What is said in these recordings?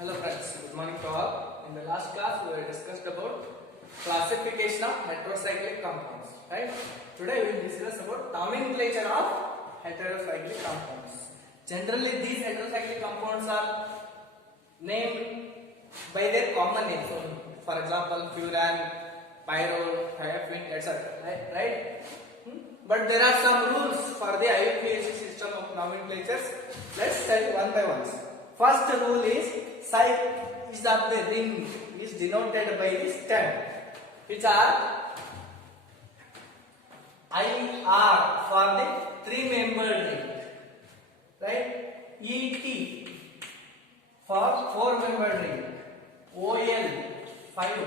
Hello friends, good morning to all. In the last class we discussed about classification of heterocyclic compounds, right? Today we will discuss about nomenclature of heterocyclic compounds. Generally these heterocyclic compounds are named by their common names only. For example, furan, pyrrole, thiophenol, etc. Right? But there are some rules for the IUPAC system of nomenclatures. Let's study one by one. First rule is size is of the ring is denoted by the stem, which are IR for the three-membered ring, right? ET for four-membered ring, OL 5,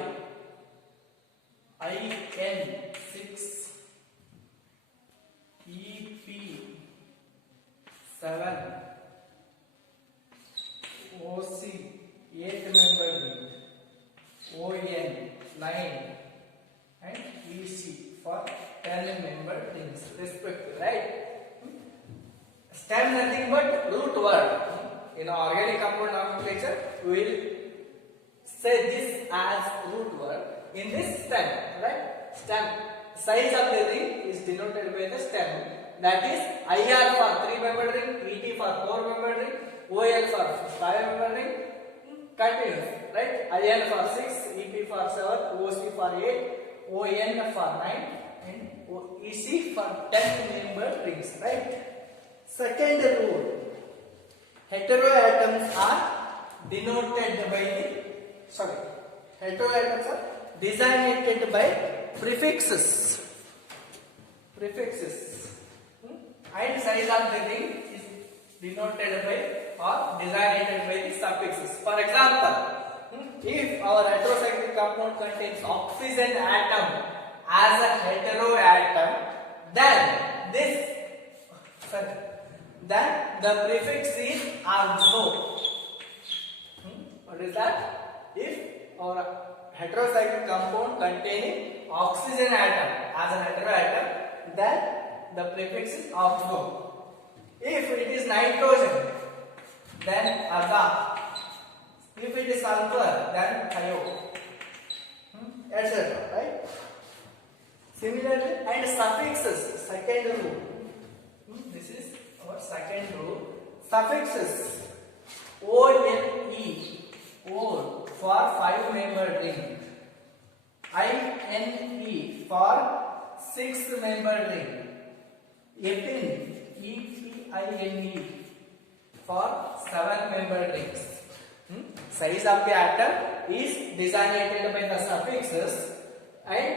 IN 6, EP 7, OC 8-membered ring, ON 9, and EC for 10-membered rings respectively, right? Stem nothing but root word. In organic compound nomenclature, we will say this as root word. In this stem, right? Stem size of the ring is denoted by the stem. That is IR for 3-membered ring, ET for 4-membered ring, OL for 5-membered ring, continuous, right? IN for 6, EP for 7, OC for 8, ON for 9, and EC for 10-membered rings, right? Second rule, heteroatoms are denoted by the, heteroatoms are designated by prefixes. And size of the ring is denoted by or designated by the suffixes. For example, if our heterocyclic compound contains oxygen atom as a heteroatom, then the prefix is also. What is that? If our heterocyclic compound containing oxygen atom as a heteroatom, then the prefix is oxo. If it is nitrogen, then aza. If it is sulfur, then thio, etc. Right? Similarly, and suffixes. Second rule. This is our second rule. Suffixes. ONE for 5-membered ring. INE for 6-membered ring. Epine, EPINE for 7-membered rings. Size of the atom is designated by the suffixes, and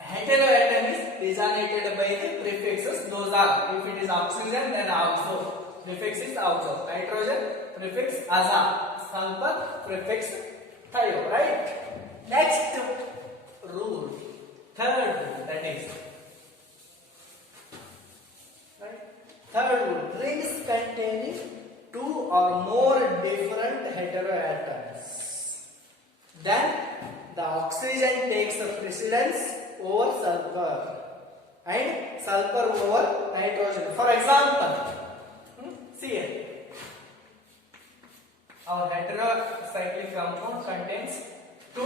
heteroatom is designated by the prefixes. Those are, if it is oxygen, then oxo, prefix is oxo. Nitrogen, prefix aza. Sulfur, prefix thio. Right? Next rule, third rule, that is. Third rule, rings containing 2 or more different heteroatoms. Then the oxygen takes the precedence over sulfur and sulfur over nitrogen. For example, see here, our heterocyclic compound contains 2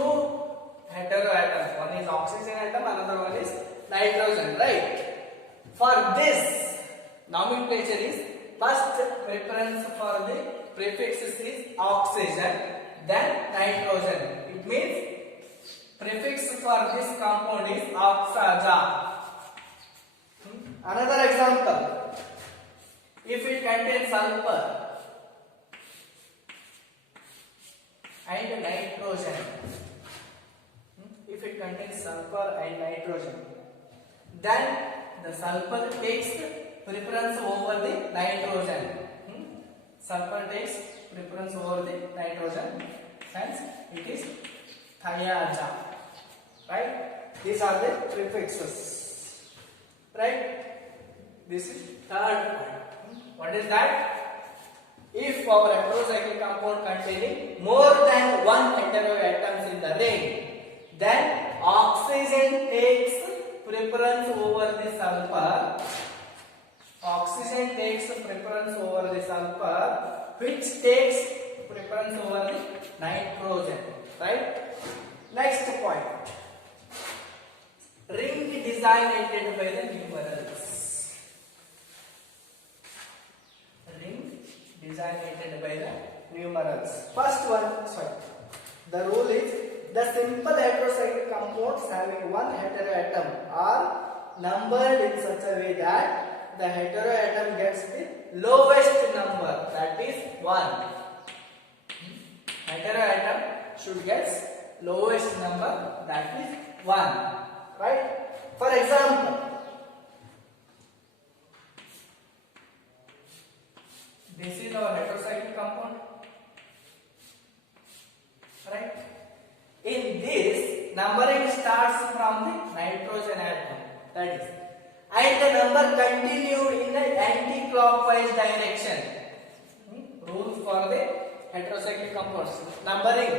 heteroatoms. One is oxygen atom, another one is nitrogen, right? For this, nomenclature is first preference for the prefixes is oxygen, then nitrogen. It means prefix for this compound is oxaza. Another example, if it contains sulfur and nitrogen, if it contains sulfur and nitrogen, then the sulfur takes preference over the nitrogen. Sulfur takes preference over the nitrogen, hence it is thiaza. Right? These are the prefixes. Right? This is third point. What is that? If our heterocyclic compound containing more than one heteroatoms in the ring, then oxygen takes preference over the sulfur. Oxygen takes preference over the sulfur, which takes preference over the nitrogen, right? Next point, ring designated by the numerals. Ring designated by the numerals. First one, the rule is the simple heterocyclic compounds having one heteroatom are numbered in such a way that the heteroatom gets the lowest number, that is 1. Heteroatom should get lowest number, that is 1, right? For example, this is our heterocyclic compound, right? In this, numbering starts from the nitrogen atom, that is, and the number continued in the anti-clockwise direction. Rules for the heterocyclic compounds. Numbering.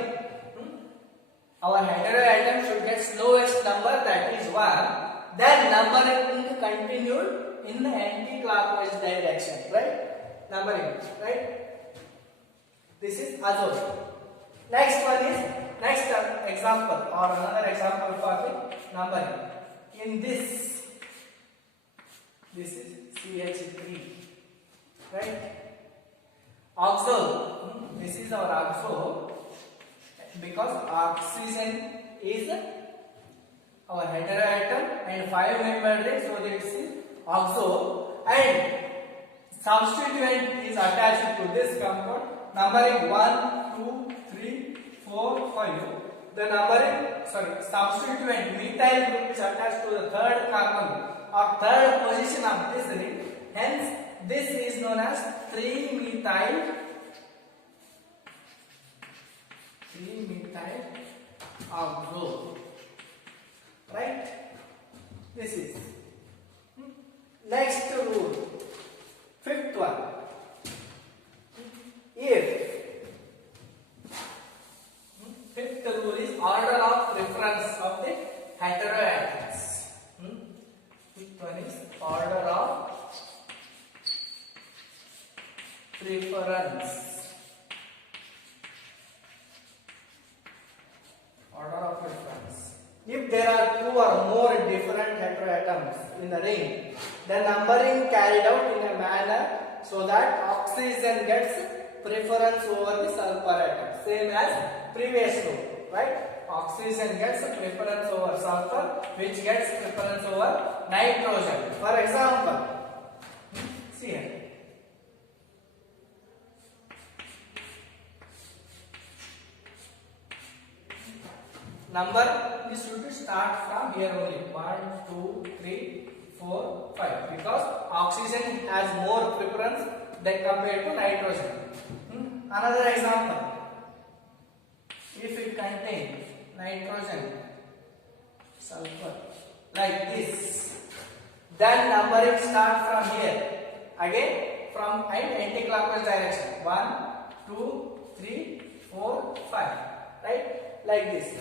Our heteroatom should get lowest number, that is 1. Then numbering continued in the anti-clockwise direction, right? Numbering, right? This is azole. Next one is example or another example for the numbering. In this is CH3, right? Oxole. This is our oxole because oxygen is our heteroatom and 5-membered ring, so this is oxole, and substituent is attached to this compound. Numbering 1, 2, 3, 4, 5. The substituent methyl group is attached to the third carbon or third position of this ring. Hence, this is known as 3-methyl oxole. Right? This is next rule. Fifth one. Fifth rule is order of preference of the heteroatoms. Fifth one is order of preference. Order of preference. If there are 2 or more different heteroatoms in the ring, the numbering carried out in a manner so that oxygen gets preference over the sulfur atom. Same as previous rule, right? Oxygen gets preference over sulfur, which gets preference over nitrogen. For example, see here. Number is should start from here only. 1, 2, 3, 4, 5. Because oxygen has more preference than compared to nitrogen. Another example. If it contains nitrogen, sulfur, like this, then numbering start from here. Again, from anti-clockwise direction. 1, 2, 3, 4, 5. Right? Like this.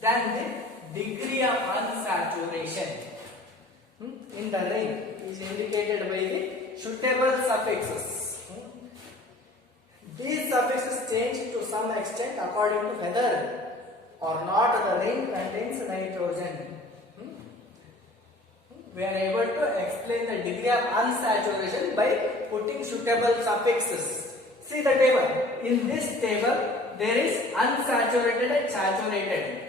Then the degree of unsaturation in the ring is indicated by the suitable suffixes. These suffixes change to some extent according to whether or not the ring contains nitrogen. We are able to explain the degree of unsaturation by putting suitable suffixes. See the table. In this table, there is unsaturated and saturated.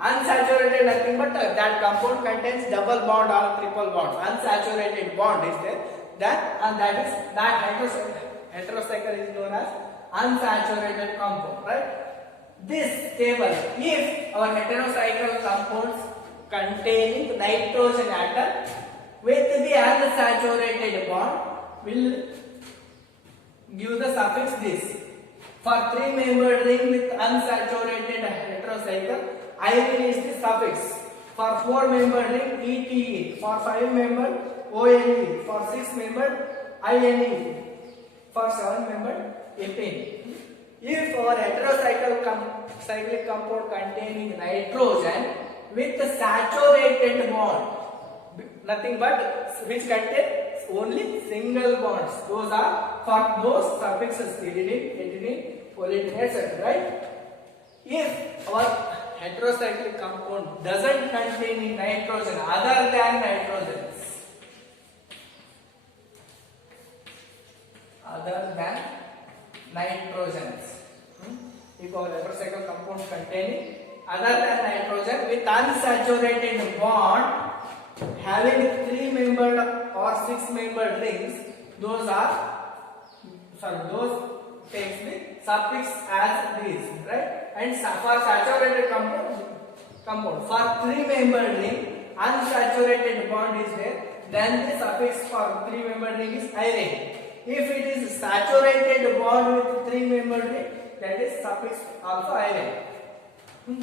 Unsaturated nothing but that compound contains double bond or triple bond. Unsaturated bond is there. That heterocycle is known as unsaturated compound, right? This table, if our heterocycle compounds containing nitrogen atom with the unsaturated bond will give the suffix this. For 3-membered ring with unsaturated heterocycle, iron is the suffix. For 4-membered ring, ETE. For 5-membered, ONE. For 6-membered, INE. For 7-membered, ethane. If our heterocyclic compound containing nitrogen with saturated bond, nothing but which contains only single bonds. Those are for those suffixes adenine, adenine, choline, etc. Right? If our heterocyclic compound doesn't contain nitrogen other than nitrogens, if our heterocyclic compound containing other than nitrogen with unsaturated bond having 3-membered or 6-membered rings, those takes the suffix as these, right? And for saturated compound for 3-membered ring, unsaturated bond is there, then the suffix for 3-membered ring is irene. If it is saturated bond with 3-membered ring, that is suffix also irene.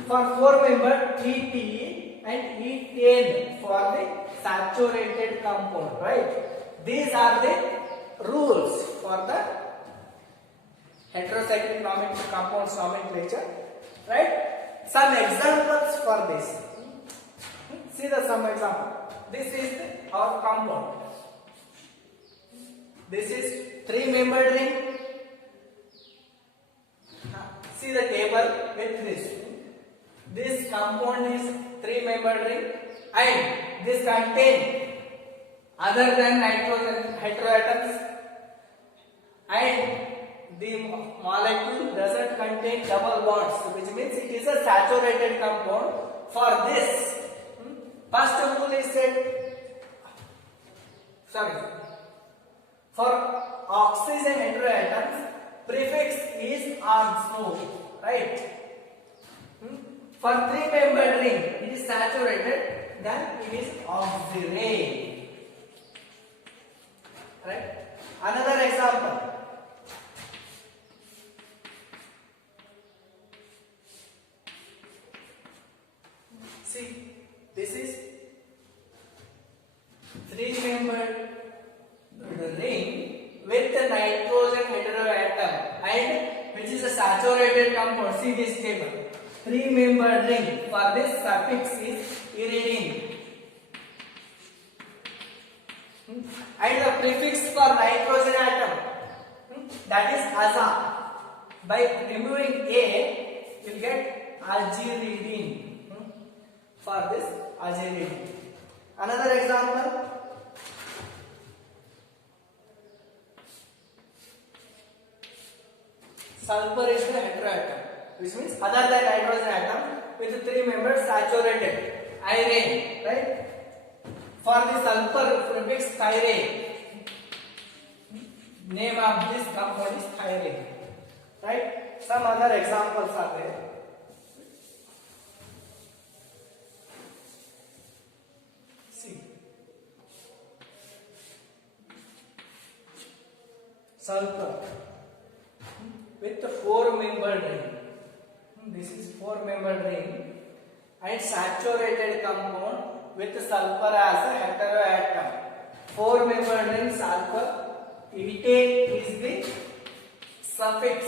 For 4-membered, ete and ethane for the saturated compound, right? These are the rules for the heterocyclic compounds nomenclature, right? Some examples for this. See some example. This is our compound. This is 3-membered ring. See the table with this. This compound is 3-membered ring and this contains other than nitrogen heteroatoms, and the molecule doesn't contain double bonds, which means it is a saturated compound. For this, first rule is said, for oxygen heteroatoms, prefix is oxo, right? For 3-membered ring, it is saturated, then it is oxirane, right? Another example. See, this is 3-membered ring with the nitrogen heteroatom and which is a saturated compound. See this table. 3-membered ring, for this suffix is iridium. And the prefix for nitrogen atom, that is aza. By removing A, you will get aziridine. For this aziridine. Another example. Sulfur is the heteroatom, which means other than nitrogen atom with 3 members saturated, irene, right? For the sulfur prefix thyrane, name of this compound is thyrane, right? Some other examples are there. See, sulfur with the 4-membered ring. This is 4-membered ring and saturated compound with sulfur as a heteroatom. 4-membered ring sulfur. Ethane is the suffix.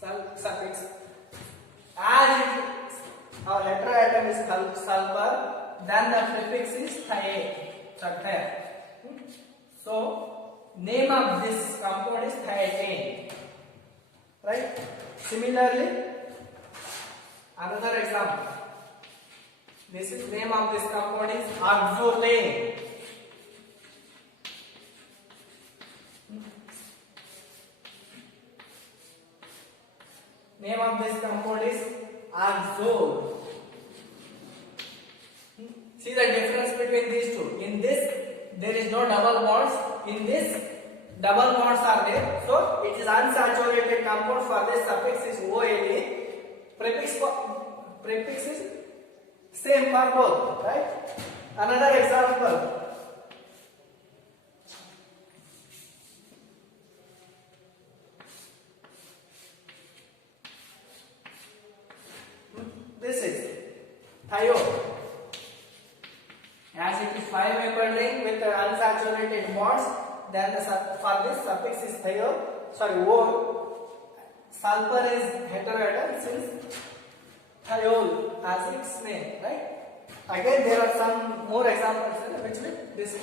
Suffix. As our heteroatom is sulfur, then the prefix is thiane. So name of this compound is thiane, right? Similarly, another example. This is name of this compound is oxolane. Name of this compound is oxole. See the difference between these two. In this, there is no double bonds. In this, double bonds are there. So, it is unsaturated compound. For this, suffix is OLA. Prefix is same for both, right? Another example. This is thione. As it is 5-membered ring with unsaturated bonds, then for this suffix is O. Sulfur is heteroatom since thiol as its name, right? Again, there are some more examples which will discuss.